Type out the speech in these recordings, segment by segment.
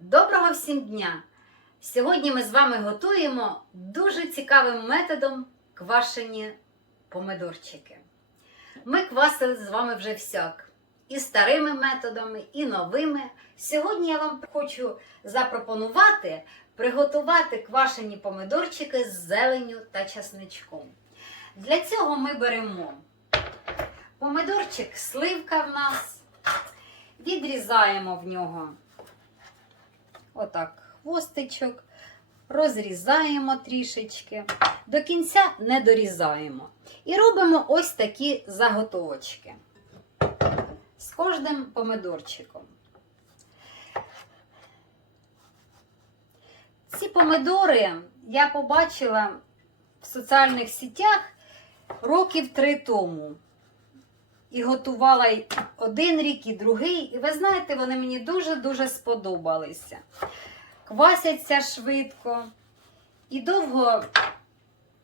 Доброго всім дня! Сьогодні ми з вами готуємо дуже цікавим методом квашені помидорчики. Ми квасили з вами вже всяк. І старими методами, і новими. Сьогодні я вам хочу запропонувати приготувати квашені помидорчики з зеленню та часничком. Для цього ми беремо помидорчик, сливка в нас, відрізаємо в нього отак хвостичок, розрізаємо трішечки, до кінця не дорізаємо. І робимо ось такі заготовочки з кожним помидорчиком. Ці помидори я побачила в соціальних сітях років три тому. І готувала один рік, і другий. І ви знаєте, вони мені дуже-дуже сподобалися. Квасяться швидко і довго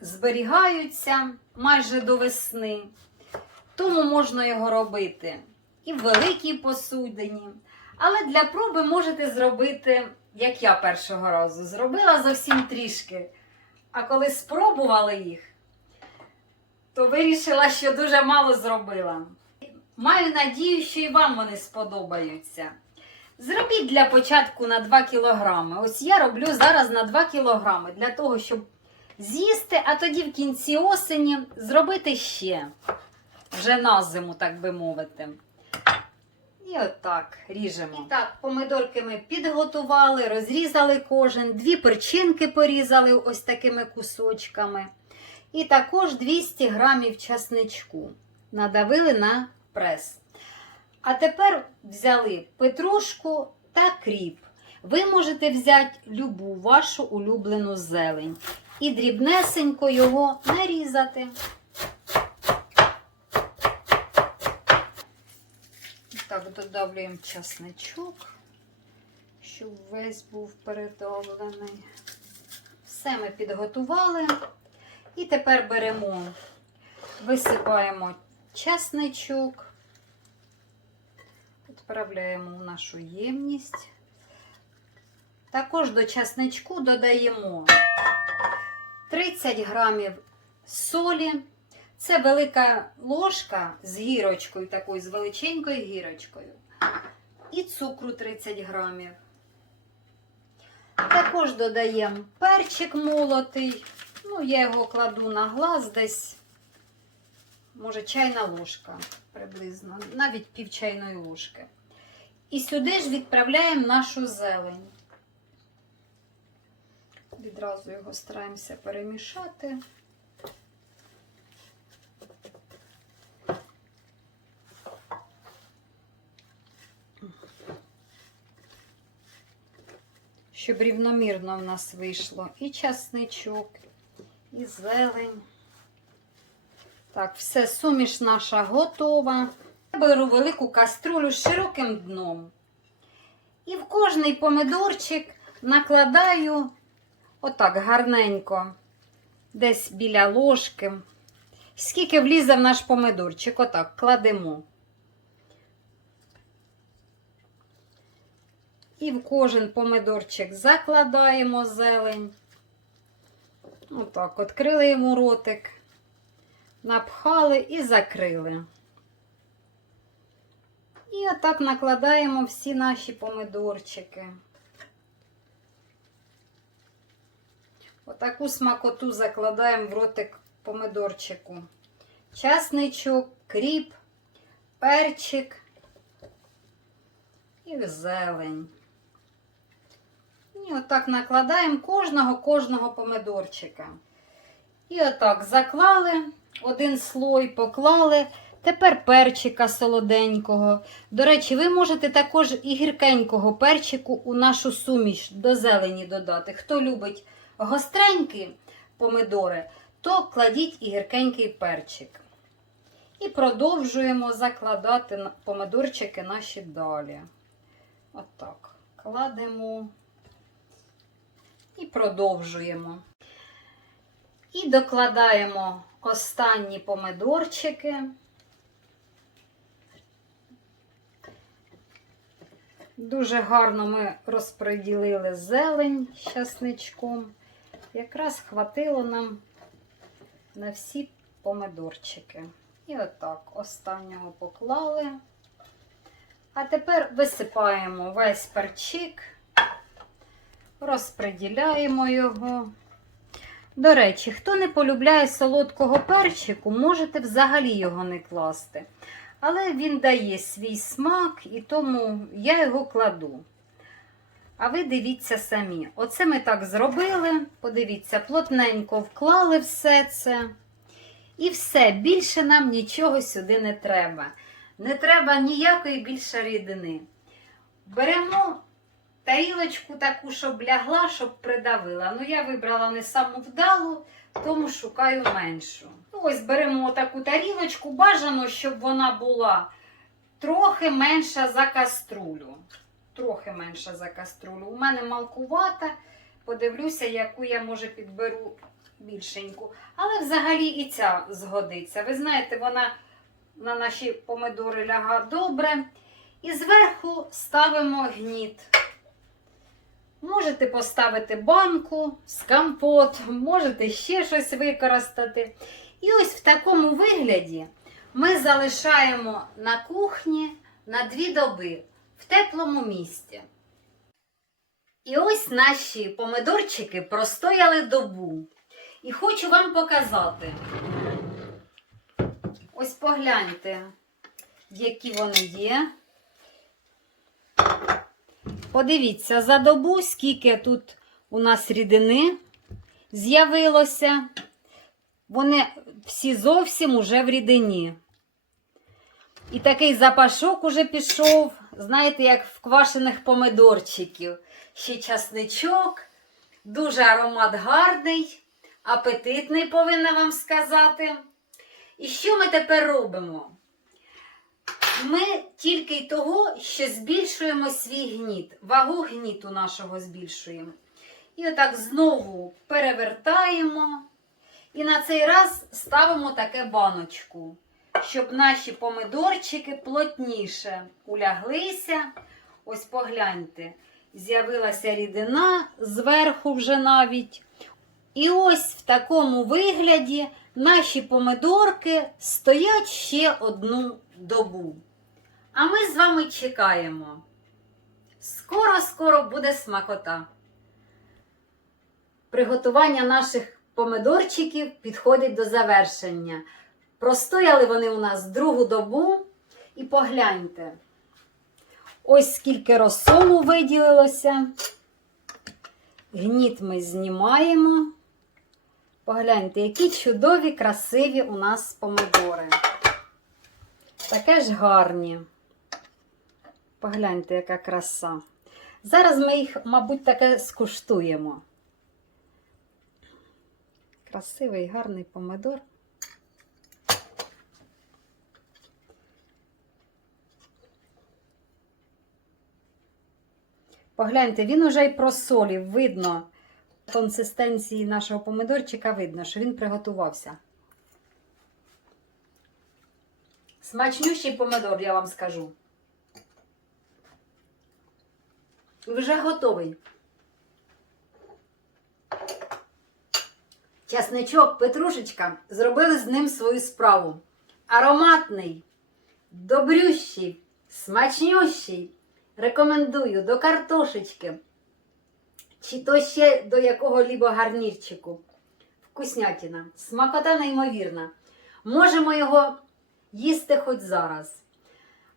зберігаються майже до весни. Тому можна його робити і в великій посудині. Але для проби можете зробити, як я першого разу. Зробила зовсім трішки. А коли спробували їх, то вирішила, що дуже мало зробила. Маю надію, що і вам вони сподобаються. Зробіть для початку на 2 кілограми. Ось я роблю зараз на 2 кілограми для того, щоб з'їсти, а тоді в кінці осені зробити ще. Вже на зиму, так би мовити. І отак ріжемо. І так, помидорки ми підготували, розрізали кожен, дві перчинки порізали ось такими кусочками. І також 200 грамів часничку. Надавили на прес. А тепер взяли петрушку та кріп. Ви можете взяти любу вашу улюблену зелень і дрібнесенько його нарізати. Так, додавлюємо часничок, щоб весь був передавлений. Все ми підготували. І тепер беремо, висипаємо часничок, відправляємо в нашу ємність. Також до часничку додаємо 30 грамів солі. Це велика ложка з гірочкою, такою з величенькою гірочкою. І цукру 30 грамів. Також додаємо перчик молотий. Ну, я його кладу на глаз десь, може, чайна ложка приблизно, навіть пів чайної ложки. І сюди ж відправляємо нашу зелень. Відразу його стараємося перемішати. Щоб рівномірно в нас вийшло і часничок, і зелень. Так, все, суміш наша готова. Я беру велику каструлю з широким дном. І в кожний помидорчик накладаю отак гарненько, десь біля ложки. Скільки влізе в наш помидорчик, отак кладемо. І в кожен помидорчик закладаємо зелень. Отак, відкрили йому ротик, напхали і закрили. І отак накладаємо всі наші помидорчики. Отаку смакоту закладаємо в ротик помидорчику. Часничок, кріп, перчик і зелень. І отак накладаємо кожного кожного помидорчика. І отак заклали, один слой поклали. Тепер перчика солоденького. До речі, ви можете також і гіркенького перчику у нашу суміш до зелені додати. Хто любить гостренькі помидори, то кладіть і гіркенький перчик. І продовжуємо закладати помидорчики наші далі. Отак. Кладемо і продовжуємо. І докладаємо останні помидорчики. Дуже гарно ми розподілили зелень з часничком. Якраз хватило нам на всі помидорчики. І отак останнього поклали. А тепер висипаємо весь перчик, розподіляємо його. До речі, хто не полюбляє солодкого перчику, можете взагалі його не класти. Але він дає свій смак, і тому я його кладу. А ви дивіться самі. Оце ми так зробили. Подивіться, плотненько вклали все це. І все, більше нам нічого сюди не треба. Не треба ніякої більше рідини. Беремо тарілочку таку, щоб лягла, щоб придавила. Ну, я вибрала не саму вдалу, тому шукаю меншу. Ну, ось беремо таку тарілочку, бажано, щоб вона була трохи менша за каструлю. Трохи менша за каструлю. У мене малкувата. Подивлюся, яку я може підберу більшеньку. Але взагалі і ця згодиться. Ви знаєте, вона на наші помидори ляга добре. І зверху ставимо гніт. Можете поставити банку з компот, можете ще щось використати. І ось в такому вигляді ми залишаємо на кухні на дві доби в теплому місці. І ось наші помидорчики простояли добу. І хочу вам показати. Ось погляньте, які вони є. Подивіться за добу, скільки тут у нас рідини з'явилося. Вони всі зовсім уже в рідині. І такий запашок уже пішов, знаєте, як в квашених помидорчиків. Ще часничок, дуже аромат гарний, апетитний, повинна вам сказати. І що ми тепер робимо? Ми тільки й того, що збільшуємо свій гніт, вагу гніту нашого збільшуємо. І отак знову перевертаємо. І на цей раз ставимо таке баночку, щоб наші помидорчики плотніше уляглися. Ось погляньте, з'явилася рідина зверху вже навіть. І ось в такому вигляді наші помидорки стоять ще одну добу. А ми з вами чекаємо. Скоро-скоро буде смакота. Приготування наших помидорчиків підходить до завершення. Простояли вони у нас другу добу. І погляньте, ось скільки розсолу виділилося. Гніт ми знімаємо. Погляньте, які чудові, красиві у нас помидори. Таке ж гарні. Погляньте, яка краса. Зараз ми їх, мабуть, таке скуштуємо. Красивий, гарний помидор. Погляньте, він уже й просолів, видно, консистенції нашого помидорчика видно, що він приготувався. Смачнющий помидор, я вам скажу. Вже готовий. Часничок, петрушечка зробили з ним свою справу. Ароматний, добрющий, смачнющий. Рекомендую до картошечки. Чи то ще до якого-либо гарнірчику. Вкуснятина. Смакота неймовірна. Можемо його їсти хоч зараз.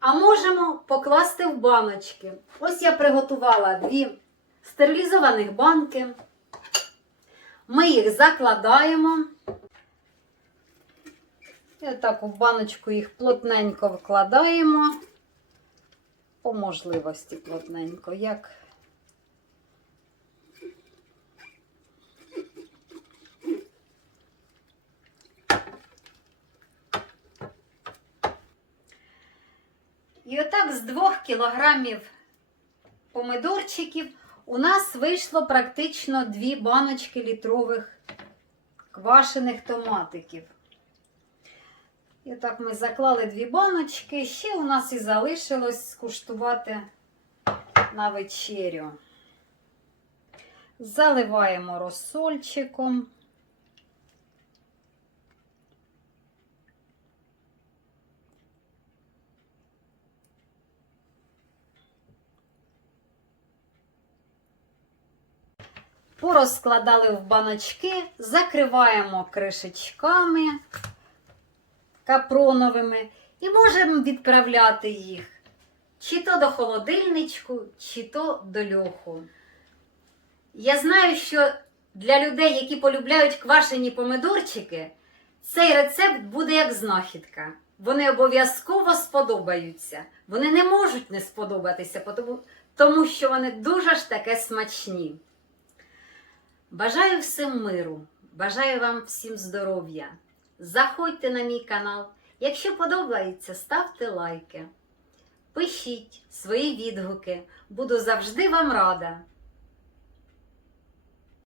А можемо покласти в баночки. Ось я приготувала дві стерилізованих банки. Ми їх закладаємо. І отак у баночку їх плотненько вкладаємо. По можливості плотненько, як І отак з 2 кілограмів помидорчиків у нас вийшло практично 2 баночки літрових квашених томатиків. І так ми заклали дві баночки. Ще у нас і залишилось скуштувати на вечерю. Заливаємо розсольчиком. Порозкладали в баночки, закриваємо кришечками капроновими і можемо відправляти їх чи то до холодильничку, чи то до льоху. Я знаю, що для людей, які полюбляють квашені помидорчики, цей рецепт буде як знахідка. Вони обов'язково сподобаються. Вони не можуть не сподобатися, тому, що вони дуже ж таке смачні. Бажаю всім миру, бажаю вам всім здоров'я. Заходьте на мій канал. Якщо подобається, ставте лайки. Пишіть свої відгуки. Буду завжди вам рада.